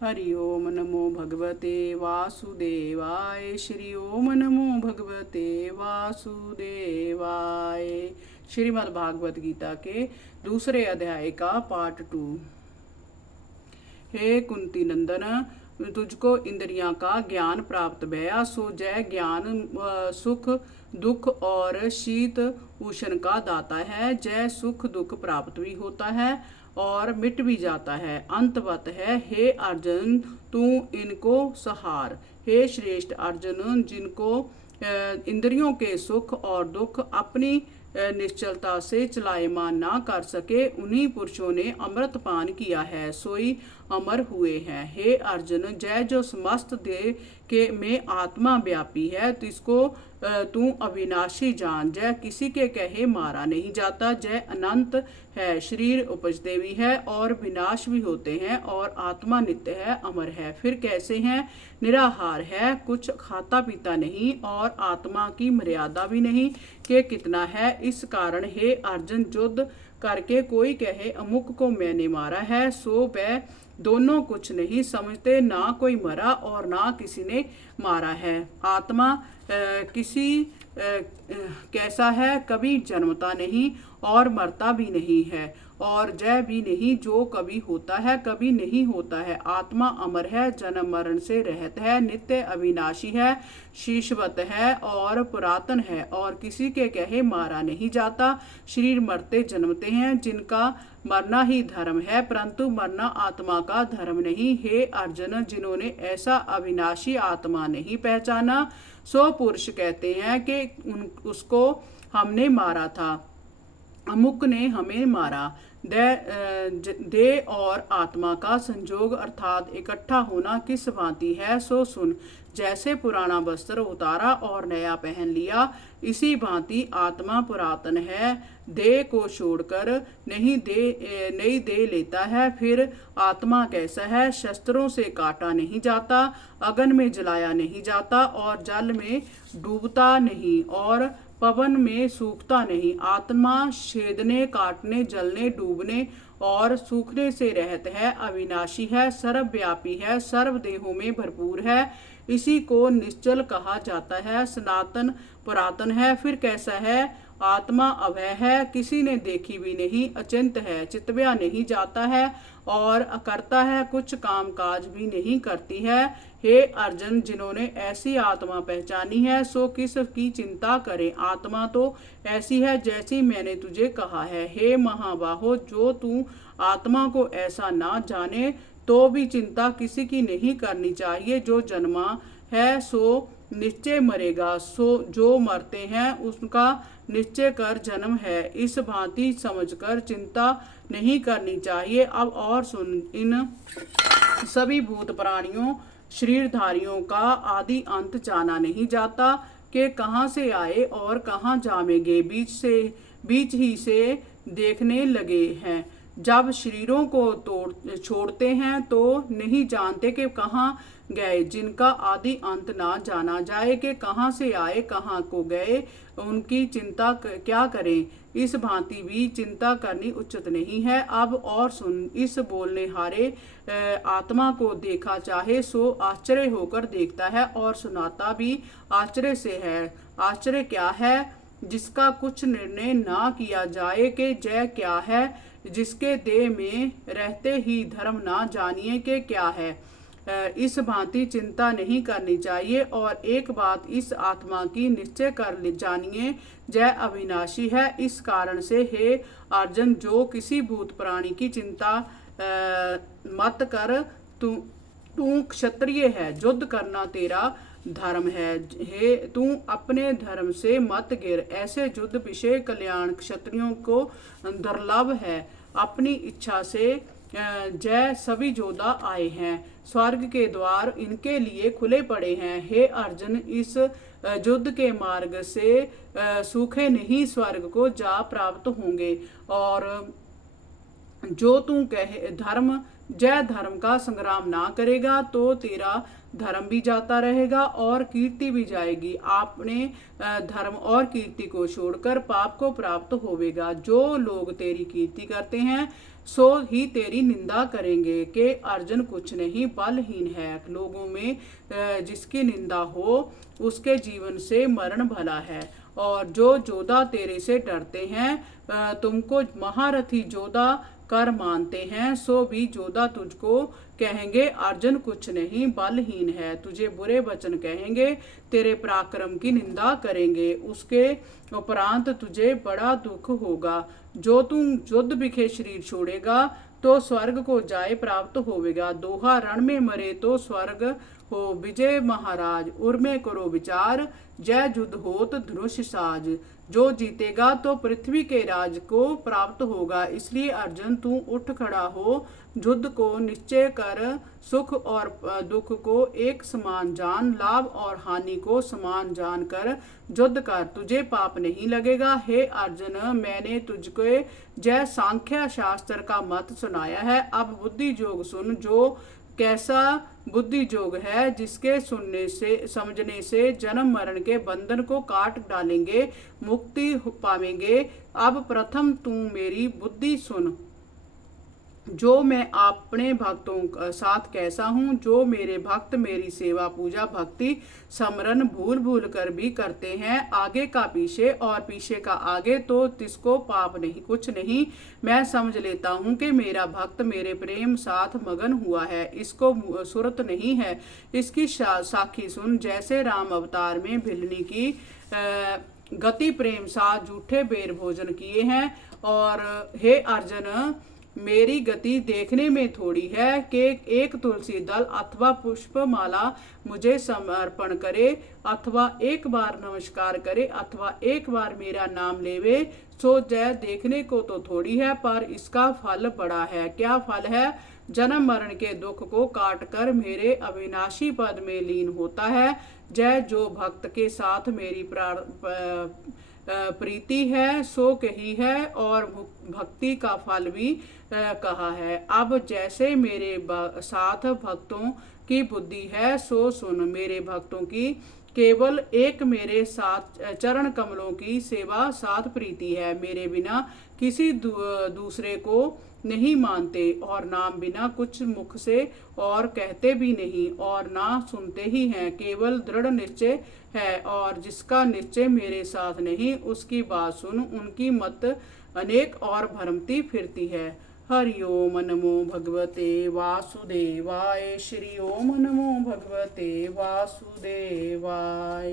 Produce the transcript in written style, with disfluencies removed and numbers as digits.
हरि ओम नमो भगवते वासुदेवाय। श्री ओम नमो भगवते वासुदेवाय। श्रीमद् भागवत गीता के दूसरे अध्याय का पार्ट 2। हे कुंती नंदन, तुझको इंद्रियां का ज्ञान प्राप्त भया, सो जय ज्ञान सुख दुख और शीत उष्ण का दाता है। जय सुख दुख प्राप्त भी होता है और मिट भी जाता है, अंतवत है। हे अर्जुन, तू इनको सहार। हे श्रेष्ठ अर्जुन, जिनको इंद्रियों के सुख और दुख अपनी निश्चलता से चलायमान ना कर सके, उन्हीं पुरुषों ने अमृत पान किया है, सोई अमर हुए हैं। हे अर्जुन, जय जो समस्त देह के में आत्मा व्यापी है, तिसको तू अविनाशी जान। जय किसी के कहे मारा नहीं जाता। जय अनंत है, शरीर उपजते भी है और विनाश भी होते हैं, और आत्मा नित्य है, अमर है। फिर कैसे हैं? निराहार है, कुछ खाता पीता नहीं, और आत्मा की मर्यादा भी नहीं कि कितना है। इस कारण हे अर्जुन, युद्ध करके कोई कहे अमुक को मैंने मारा है, सो वह दोनों कुछ नहीं समझते, ना कोई मरा और ना किसी ने मारा है। आत्मा किसी कैसा है, कभी जन्मता नहीं और मरता भी नहीं है, और जय भी नहीं जो कभी होता है कभी नहीं होता है। आत्मा अमर है, जन्म मरण से रहित है, नित्य अविनाशी है, शीशवत है और पुरातन है, और किसी के कहे मारा नहीं जाता। शरीर मरते जन्मते हैं, जिनका मरना ही धर्म है, परंतु मरना आत्मा का धर्म नहीं। हे अर्जुन, जिन्होंने ऐसा अविनाशी आत्मा नहीं पहचाना, सो पुरुष कहते हैं कि उसको हमने मारा था, अमुक ने हमें मारा। देह और आत्मा का संयोग अर्थात इकट्ठा होना किस भांति है, सो सुन। जैसे पुराना वस्त्र उतारा और नया पहन लिया, इसी भांति आत्मा पुरातन है, देह को छोड़कर नई देह लेता है। फिर आत्मा कैसा है? शस्त्रों से काटा नहीं जाता, अग्नि में जलाया नहीं जाता, और जल में डूबता नहीं, और पवन में सूखता नहीं। आत्मा छेदने काटने जलने डूबने और सूखने से रहत है, अविनाशी है, सर्वव्यापी है, सर्व देहों में भरपूर है। इसी को निश्चल कहा जाता है, सनातन पुरातन है। फिर कैसा है? आत्मा अभय है, किसी ने देखी भी नहीं, अचिंत है, चितव्या नहीं जाता है, और अकर्ता है, कुछ काम काज भी नहीं करती है। हे अर्जुन, जिन्होंने ऐसी आत्मा पहचानी है, सो किस की चिंता करें? आत्मा तो ऐसी है जैसी मैंने तुझे कहा है। हे महाबाहो, जो तू आत्मा को ऐसा ना जाने तो भी चिंता किसी की नहीं करनी चाहिए। जो जन्मा है सो निश्चय मरेगा, सो जो मरते हैं उसका निश्चय कर जन्म है। इस भांति समझकर चिंता नहीं करनी चाहिए। अब और सुन, इन सभी भूत प्राणियों शरीरधारियों का आदि अंत जाना नहीं जाता कि कहाँ से आए और कहाँ जावेंगे, बीच ही से देखने लगे हैं। जब शरीरों को छोड़ते हैं तो नहीं जानते कि कहाँ गए। जिनका आदि अंत ना जाना जाए कि कहाँ से आए कहाँ को गए, उनकी चिंता क्या करें? इस भांति भी चिंता करनी उचित नहीं है। अब और सुन, इस बोलने हारे आत्मा को देखा चाहे सो आश्चर्य होकर देखता है, और सुनाता भी आश्चर्य से है। आश्चर्य क्या है? जिसका कुछ निर्णय ना किया जाए कि जय क्या है, जिसके देह में रहते ही धर्म ना जानिए कि क्या है। इस भांति चिंता नहीं करनी चाहिए। और एक बात इस आत्मा की निश्चय कर जानिए, जय अविनाशी है। इस कारण से हे अर्जुन, जो किसी भूत प्राणी की चिंता मत कर, तू क्षत्रिय है, युद्ध करना तेरा धर्म है। हे तू अपने धर्म से मत गिर, ऐसे युद्ध विषय कल्याण क्षत्रियों को दुर्लभ है। अपनी इच्छा से जय सभी योद्धा आए हैं, स्वर्ग के द्वार इनके लिए खुले पड़े हैं। हे अर्जुन, इस युद्ध के मार्ग से सूखे नहीं स्वर्ग को जा प्राप्त होंगे। और जो तू कहे जय धर्म का संग्राम ना करेगा तो तेरा धर्म भी जाता रहेगा और कीर्ति भी जाएगी। आपने धर्म और कीर्ति को छोड़कर पाप को प्राप्त होवेगा। जो लोग तेरी कीर्ति करते हैं सो ही तेरी निंदा करेंगे कि अर्जुन कुछ नहीं बलहीन है। लोगों में जिसकी निंदा हो उसके जीवन से मरण भला है। और जो जोधा तेरे से डरते हैं तुमको महारथी जोधा कर मानते हैं, सो भी जोधा तुझको कहेंगे अर्जुन कुछ नहीं बलहीन है। तुझे बुरे वचन कहेंगे, तेरे पराक्रम की निंदा करेंगे। उसके उपरांत तुझे बड़ा दुख होगा। जो तुम युद्ध बिखे शरीर छोड़ेगा तो स्वर्ग को जाए प्राप्त होवेगा। दोहा रण में मरे तो स्वर्ग हो विजय महाराज, उर्मे करो विचार जय युद्ध होत धनुष साज। जो जीतेगा तो पृथ्वी के राज को प्राप्त होगा। इसलिए अर्जुन तू उठ खड़ा हो, युद्ध को निश्चय कर, सुख और दुख को एक समान जान, लाभ और हानि को समान जान कर युद्ध कर, तुझे पाप नहीं लगेगा। हे अर्जुन मैंने तुझको जय सांख्य शास्त्र का मत सुनाया है। अब बुद्धि योग सुन। जो कैसा बुद्धि योग है जिसके सुनने से समझने से जन्म मरण के बंधन को काट डालेंगे, मुक्ति पावेंगे। अब प्रथम तू मेरी बुद्धि सुन। जो मैं अपने भक्तों साथ कैसा हूँ, जो मेरे भक्त मेरी सेवा पूजा भक्ति समरण भूल भूल कर भी करते हैं, आगे का पीछे और पीछे का आगे, तो तिसको पाप नहीं कुछ नहीं। मैं समझ लेता हूँ कि मेरा भक्त मेरे प्रेम साथ मगन हुआ है, इसको सुरत नहीं है। इसकी साखी सुन। जैसे राम अवतार में भिलनी की गति प्रेम साथ झूठे बेर भोजन किए हैं। और हे अर्जुन मेरी गति देखने में थोड़ी है कि एक तुलसी दल अथवा पुष्पमाला मुझे समर्पण करे, अथवा एक बार नमस्कार करे, अथवा एक बार मेरा नाम लेवे, सो जय देखने को तो थोड़ी है पर इसका फल बड़ा है। क्या फल है? जन्म मरण के दुख को काट कर मेरे अविनाशी पद में लीन होता है। जय जो भक्त के साथ मेरी प्रीति है सो कही है, और भक्ति का फल भी कहा है। अब जैसे मेरे साथ भक्तों की बुद्धि है सो सुन। मेरे भक्तों की केवल एक मेरे साथ चरण कमलों की सेवा साथ प्रीति है। मेरे बिना किसी दूसरे को नहीं मानते, और नाम बिना कुछ मुख से और कहते भी नहीं, और ना सुनते ही हैं। केवल दृढ़ निश्चय है, और जिसका निश्चय मेरे साथ नहीं उसकी बात सुन। उनकी मत अनेक और भ्रमती फिरती है। हरि ओम नमो भगवते वासुदेवाय। श्री ओम नमो भगवते वासुदेवाय।